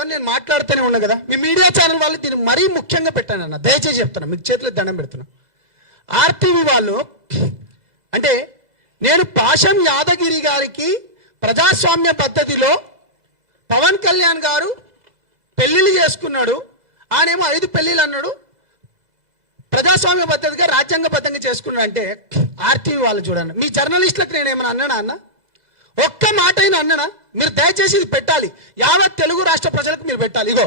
చెప్తాను, నేను మాట్లాడుతూనే ఉన్నా కదా. మీ మీడియా ఛానల్ వాళ్ళు దీన్ని మరీ ముఖ్యంగా పెట్టాను అన్న, దయచేసి చెప్తున్నా, మీకు చేతిలో దండం పెడుతున్నా. ఆర్టీవీ వాళ్ళు అంటే నేను పాషం యాదగిరి గారికి ప్రజాస్వామ్య పద్ధతిలో పవన్ కళ్యాణ్ గారు పెళ్లిళ్ళు చేసుకున్నాడు, ఆయనేమో 5 పెళ్లిళ్ళు అన్నాడు, ప్రజాస్వామ్య పద్ధతిగా రాజ్యాంగబద్ధంగా చేసుకున్నాడు అంటే ఆర్టీవీ వాళ్ళు చూడండి. మీ జర్నలిస్టులకు నేను ఏమైనా అన్నానా అన్న? ఒక్క మాట అయినా అన్ననా? మీరు దయచేసి ఇది పెట్టాలి, యావత్ తెలుగు రాష్ట్ర ప్రజలకు మీరు పెట్టాలి. ఇగో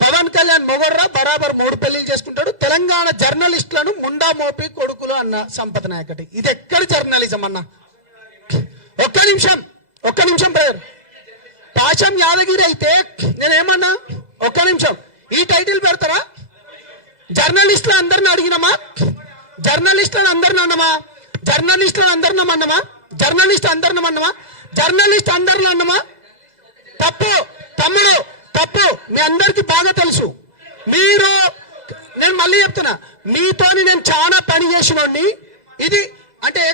పవన్ కళ్యాణ్ మొగర్రా బరాబర్ 3 పెళ్లిళ్ళు చేసుకుంటాడు, తెలంగాణ జర్నలిస్టులను ముండా మోపి కొడుకులు అన్న సంపద నాయకటి. ఇది ఎక్కడి జర్నలిజం అన్న? ఒక్క నిమిషం బ్రదర్. పాషం యాదగిరి అయితే నేనేమన్నా, ఒక్క నిమిషం, ఈ టైటిల్ పెడతారా? జర్నలిస్టులు అందరిని అడిగినామా? జర్నలిస్టులను అందరిని అన్నమా? జర్నలిస్టులను అందరిని అన్నమా? జర్నలిస్ట్ అందరిని అన్నమా? జర్నలిస్ట్ అందరిని అన్నమా? తప్పు తమ్ముడు, తప్పు. మీ అందరికి బాగా తెలుసు. మీరు, నేను మళ్ళీ చెప్తున్నా, మీతోని నేను చాలా పని చేసినోడిని. ఇది అంటే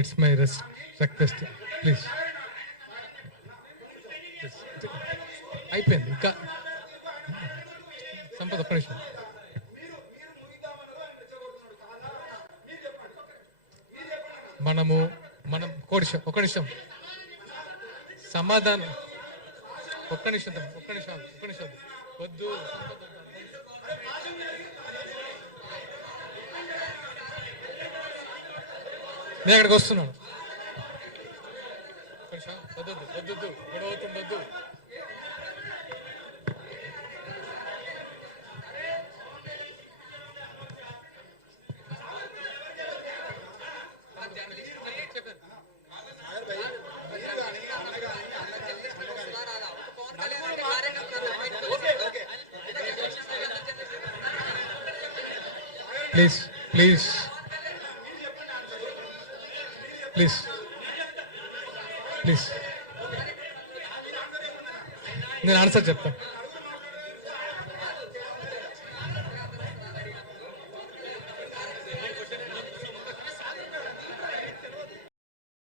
It's my request, please. అయిపోయింది ఇంకా సంపద. ఒక్క నిమిషం, మనం ఒక్క నిమిషం సమాధానం, ఒక్క నిమిషం వద్దు. నేను అక్కడికి వస్తున్నాను. వద్దు గొడవ అవుతుండొద్దు. ప్లీజ్ నేను ఆన్సర్ చెప్తాను.